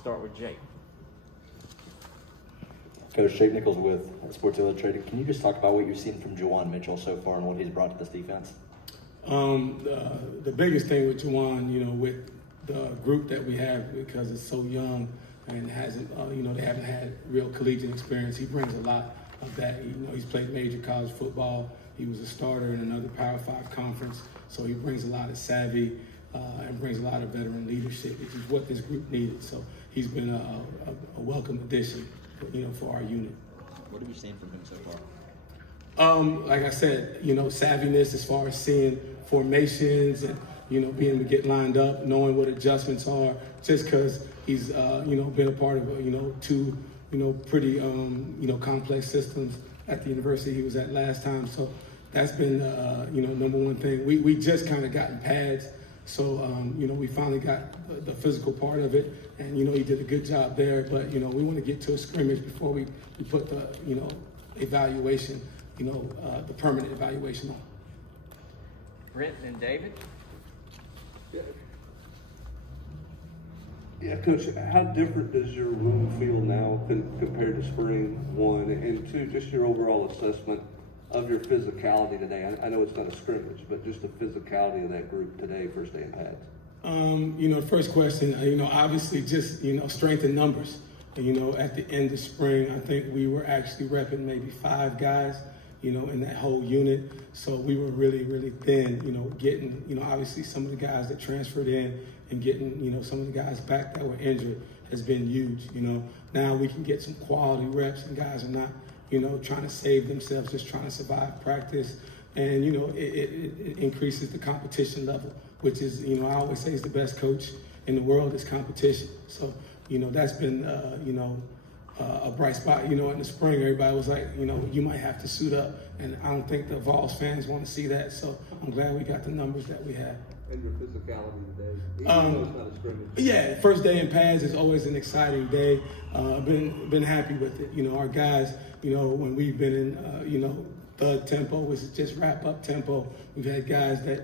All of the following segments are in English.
start with Jake. Coach, Jake Nichols with Sports Illustrated. Can you just talk about what you've seen from Juwan Mitchell so far and what he's brought to this defense? The biggest thing with Juwan, with the group that we have, because it's so young and hasn't, they haven't had real collegiate experience, he brings a lot of that. He's played major college football. He was a starter in another Power 5 conference, so he brings a lot of savvy and brings a lot of veteran leadership, which is what this group needed. So he's been a welcome addition, for our unit. What have you seen from him so far? Like I said, savviness as far as seeing formations and, being able to get lined up, knowing what adjustments are, just because he's, been a part of, two, pretty, complex systems at the university he was at last time. So that's been, number one thing. We just kind of gotten pads. So, we finally got the physical part of it, and, he did a good job there. But, we want to get to a scrimmage before we put the, evaluation, the permanent evaluation on. Brent and David? Yeah, Coach, how different does your room feel now compared to spring, one? And two, just your overall assessment of your physicality today. I know it's not a scrimmage, but just the physicality of that group today, first day in pads. First question, obviously just, strength in numbers. At the end of spring, I think we were actually repping maybe 5 guys, in that whole unit. So we were really, really thin, getting, obviously some of the guys that transferred in and getting, some of the guys back that were injured has been huge, Now we can get some quality reps and guys are not, trying to save themselves, just trying to survive practice. And, it increases the competition level, which is, I always say is the best coach in the world is competition. So, that's been, a bright spot. In the spring, everybody was like, you might have to suit up. And I don't think the Vols fans want to see that. So I'm glad we got the numbers that we have. And your physicality today, even though it's not a scrimmage. Yeah, first day in pads is always an exciting day. I've been happy with it. Our guys, when we've been in, third tempo, which is just wrap up tempo, we've had guys that,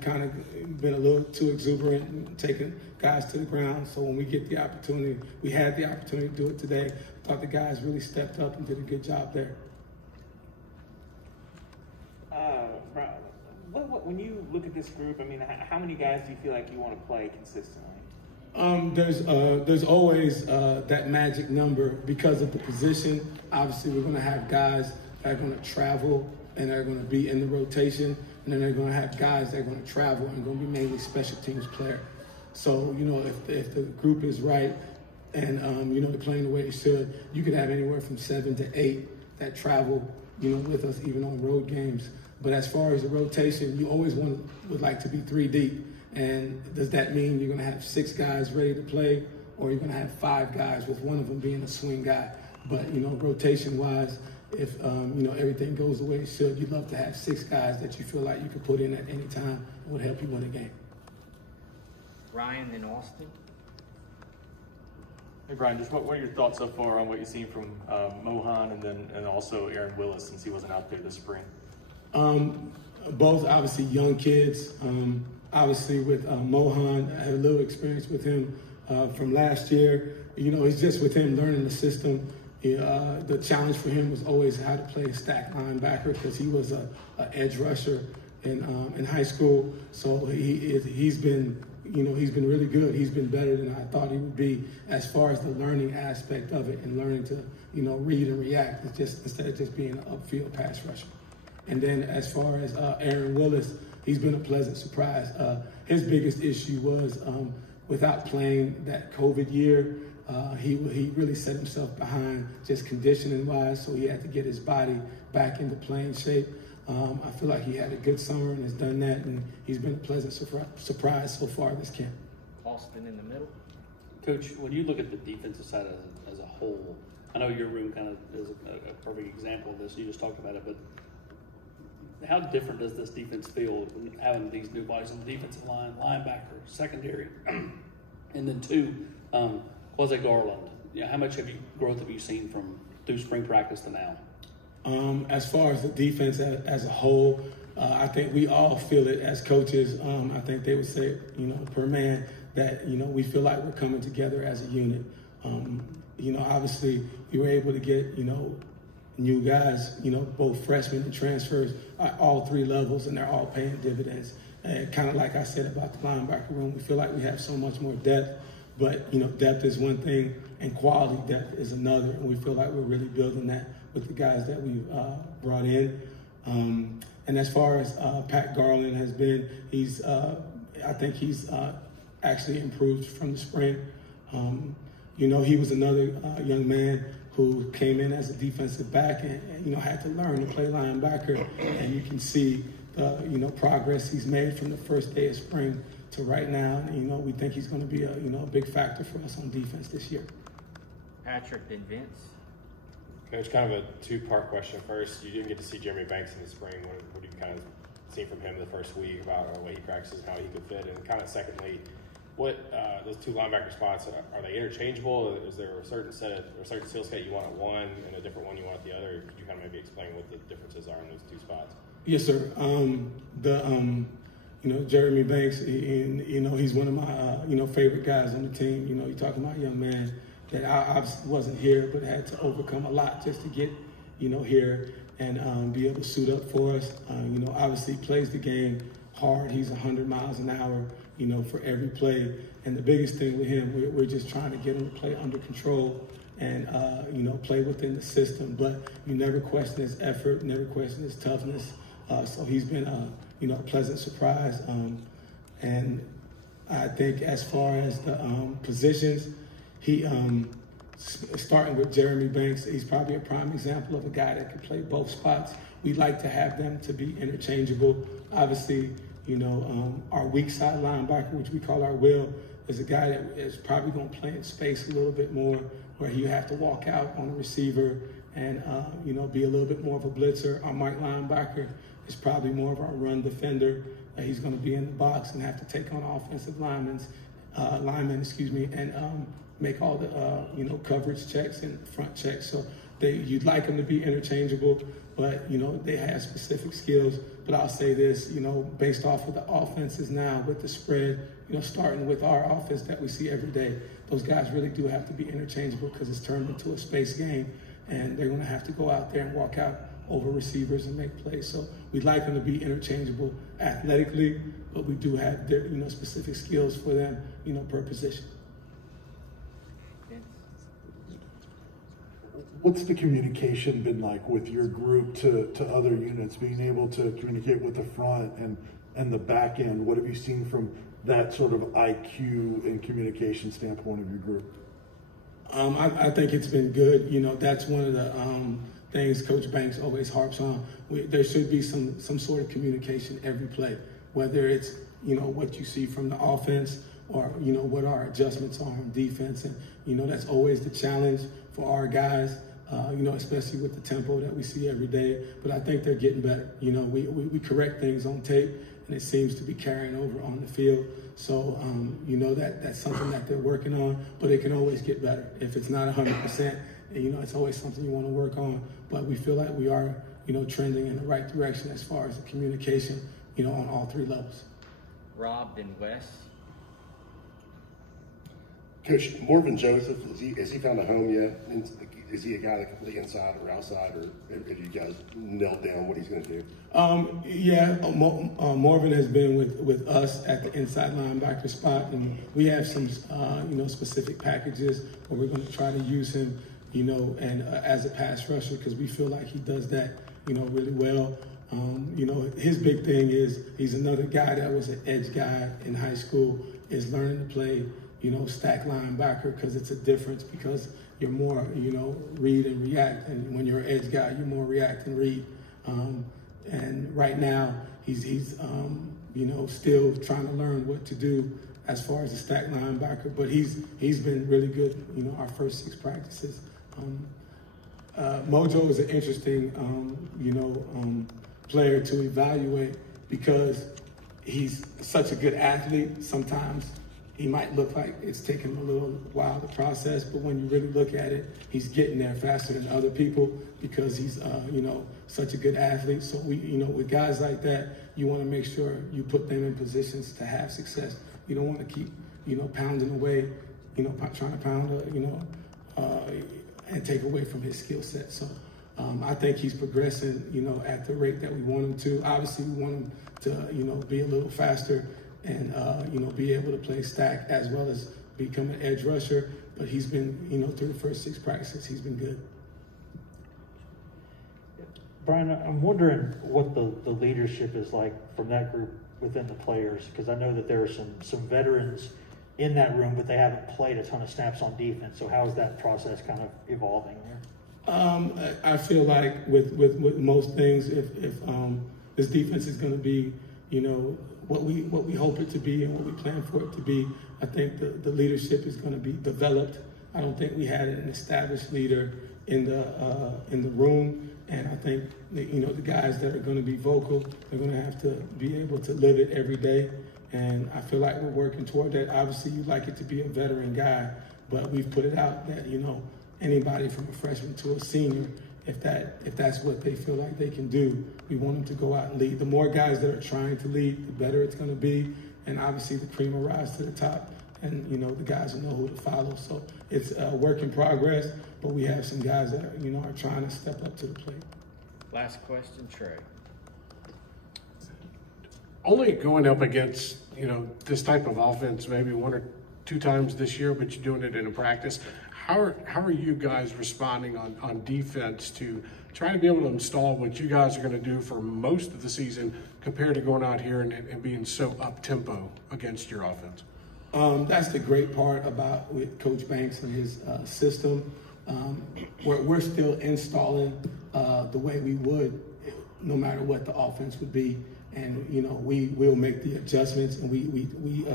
kind of been a little too exuberant and taking guys to the ground. So when we get the opportunity, we had the opportunity to do it today. I thought the guys really stepped up and did a good job there. When you look at this group, how many guys do you feel like you want to play consistently? There's always that magic number because of the position. Obviously, we're going to have guys that are going to travel and they're going to be in the rotation, and then they're going to have guys that are going to travel and going to be mainly special teams player. So, if the group is right and, they're playing the way they should, you could have anywhere from 7 to 8 that travel, with us even on road games. But as far as the rotation, you always would like to be 3 deep. And does that mean you're going to have 6 guys ready to play, or you're going to have 5 guys with one of them being a swing guy? But, rotation-wise, if, everything goes the way it should, you'd love to have 6 guys that you feel like you could put in at any time and would help you win a game. Ryan and Austin? Hey, Brian, just what are your thoughts so far on what you've seen from Mohan and also Aaron Willis, since he wasn't out there this spring? Both obviously young kids. Obviously with Mohan, I had a little experience with him from last year. It's just with him learning the system. The challenge for him was always how to play a stack linebacker because he was an edge rusher in high school. So he's been really good. He's been better than I thought he would be as far as the learning aspect of it and learning to read and react. It's just instead of just being an upfield pass rusher. And then as far as Aaron Willis, he's been a pleasant surprise. His biggest issue was without playing that COVID year, he really set himself behind just conditioning-wise, so he had to get his body back into playing shape. I feel like he had a good summer and has done that, and he's been a pleasant surprise so far this camp. Austin in the middle. Coach, when you look at the defensive side as a whole, I know your room kind of is a perfect example of this. You just talked about it, but how different does this defense feel having these new bodies on the defensive line, linebacker, secondary, and then 2, Jose Garland? How much growth have you seen from through spring practice to now? As far as the defense as a whole, I think we all feel it as coaches. I think they would say, per man, that, we feel like we're coming together as a unit. Obviously we were able to get, new guys, both freshmen and transfers at all 3 levels, and they're all paying dividends. And kind of like I said about the linebacker room, we feel like we have so much more depth, but, depth is one thing and quality depth is another. And we feel like we're really building that with the guys that we've brought in. And as far as Pat Garland has been, I think he's actually improved from the spring. He was another young man who came in as a defensive back and had to learn to play linebacker. And you can see the, progress he's made from the first day of spring to right now. And, we think he's going to be a big factor for us on defense this year. Patrick, then Vince. Coach, kind of a 2-part question. First, you didn't get to see Jeremy Banks in the spring. What do you kind of seen from him the first week about the way he practices and how he could fit? And kind of secondly, what those 2 linebacker spots, are they interchangeable? Is there a certain skill set you want at one and a different one you want at the other? Could you kind of maybe explain what the differences are in those 2 spots? Yes, sir. Jeremy Banks, he's one of my, favorite guys on the team. You're talking about a young man that I wasn't here, but had to overcome a lot just to get, here and be able to suit up for us. Obviously plays the game hard. He's 100 miles an hour, for every play. And the biggest thing with him, we're just trying to get him to play under control and, play within the system. But you never question his effort, never question his toughness. So he's been, a pleasant surprise. And I think as far as the positions, he, starting with Jeremy Banks, he's probably a prime example of a guy that can play both spots. We like to have them to be interchangeable. Obviously, our weak side linebacker, which we call our Will, is a guy that is probably going to play in space a little bit more, where you have to walk out on a receiver and, be a little bit more of a blitzer. Our Mike linebacker is probably more of our run defender. He's going to be in the box and have to take on offensive linemen, and make all the, coverage checks and front checks. So you'd like them to be interchangeable, but, they have specific skills. But I'll say this, based off of the offenses now with the spread, starting with our offense that we see every day, those guys really do have to be interchangeable because it's turned into a space game, and they're going to have to go out there and walk out over receivers and make plays. So we'd like them to be interchangeable athletically, but we do have their, specific skills for them, per position. What's the communication been like with your group to other units, being able to communicate with the front and the back end? What have you seen from that sort of IQ and communication standpoint of your group? I think it's been good. That's one of the things Coach Banks always harps on. There should be some sort of communication every play, whether it's, what you see from the offense or, what our adjustments are on defense. And, that's always the challenge for our guys, especially with the tempo that we see every day. But I think they're getting better. We correct things on tape, and it seems to be carrying over on the field. So, that's something that they're working on, but it can always get better. If it's not 100%, it's always something you want to work on. But we feel like we are, trending in the right direction as far as the communication, on all 3 levels. Rob, then Wes. Coach, Morgan Joseph, has he found a home yet? Is he a guy that can play inside or outside, or have you guys nailed down what he's going to do? Morgan has been with us at the inside linebacker spot, and we have some, specific packages where we're going to try to use him, and as a pass rusher, because we feel like he does that, really well. His big thing is he's another guy that was an edge guy in high school, is learning to play, stack linebacker, because it's a difference, because you're more, read and react. And when you're an edge guy, you're more react and read. And right now, he's still trying to learn what to do as far as a stack linebacker. But he's been really good, our first 6 practices. Mojo is an interesting, player to evaluate, because he's such a good athlete. Sometimes he might look like it's taking him a little while to process, but when you really look at it, he's getting there faster than other people because he's, you know, such a good athlete. So we, you know, with guys like that, you want to make sure you put them in positions to have success. You don't want to keep, you know, pounding away, you know, trying to pound, you know, and take away from his skill set. So I think he's progressing, you know, at the rate that we want him to. Obviously, we want him to, you know, be a little faster and, you know, be able to play stack as well as become an edge rusher. But he's been, you know, through the first 6 practices, he's been good. Brian, I'm wondering what the leadership is like from that group within the players, because I know that there are some veterans in that room, but they haven't played a ton of snaps on defense. So how is that process kind of evolving there? I feel like with most things, if this defense is going to be, you know, what we hope it to be and what we plan for it to be, I think the leadership is going to be developed. I don't think we had an established leader in the room, and I think that, you know, the guys that are going to be vocal, they're going to have to be able to live it every day. And I feel like we're working toward that. Obviously, you'd like it to be a veteran guy, but we've put it out that, you know, anybody from a freshman to a senior, if that's what they feel like they can do, we want them to go out and lead. The more guys that are trying to lead, the better it's going to be. And obviously, the cream will rise to the top, and, you know, the guys will know who to follow. So it's a work in progress, but we have some guys that are, you know, are trying to step up to the plate. Last question, Trey. Only going up against, you know, this type of offense maybe 1 or 2 times this year, but you're doing it in a practice. How are you guys responding on defense to trying to be able to install what you guys are going to do for most of the season compared to going out here and being so up-tempo against your offense? That's the great part about with Coach Banks and his system. We're still installing the way we would no matter what the offense would be. And, you know, we will make the adjustments, and we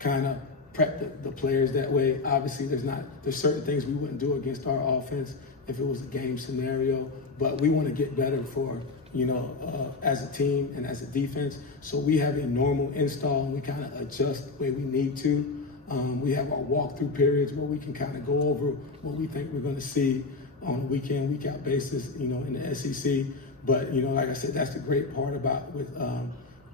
kind of prep the players that way. Obviously, there's certain things we wouldn't do against our offense if it was a game scenario, but we want to get better for, you know, as a team and as a defense. So we have a normal install, and we kind of adjust the way we need to. We have our walkthrough periods where we can kind of go over what we think we're going to see on a week-in, week-out basis, you know, in the SEC. But, you know, like I said, that's the great part about with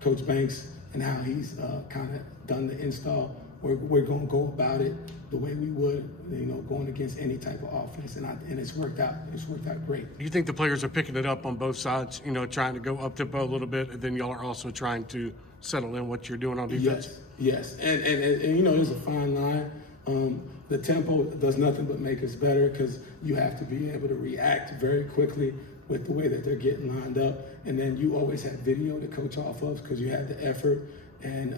Coach Banks and how he's kind of done the install. We're going to go about it the way we would, you know, going against any type of offense, and it's worked out. It's worked out great. Do you think the players are picking it up on both sides, you know, trying to go up tempo a little bit, and then y'all are also trying to settle in what you're doing on defense? Yes. And you know, there's a fine line. The tempo does nothing but make us better because you have to be able to react very quickly with the way that they're getting lined up. And then you always have video to coach off of because you have the effort and,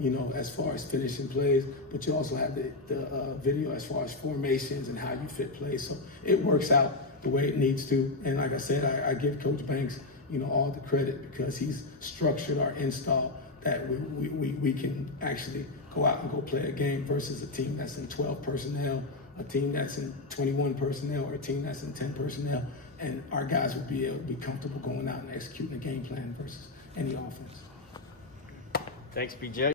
you know, as far as finishing plays, but you also have the video as far as formations and how you fit plays. So it works out the way it needs to. And like I said, I give Coach Banks, you know, all the credit because he's structured our install that we can actually go out and go play a game versus a team that's in 12 personnel, a team that's in 21 personnel, or a team that's in 10 personnel. And our guys would be able to be comfortable going out and executing a game plan versus any offense. Thanks, BJ.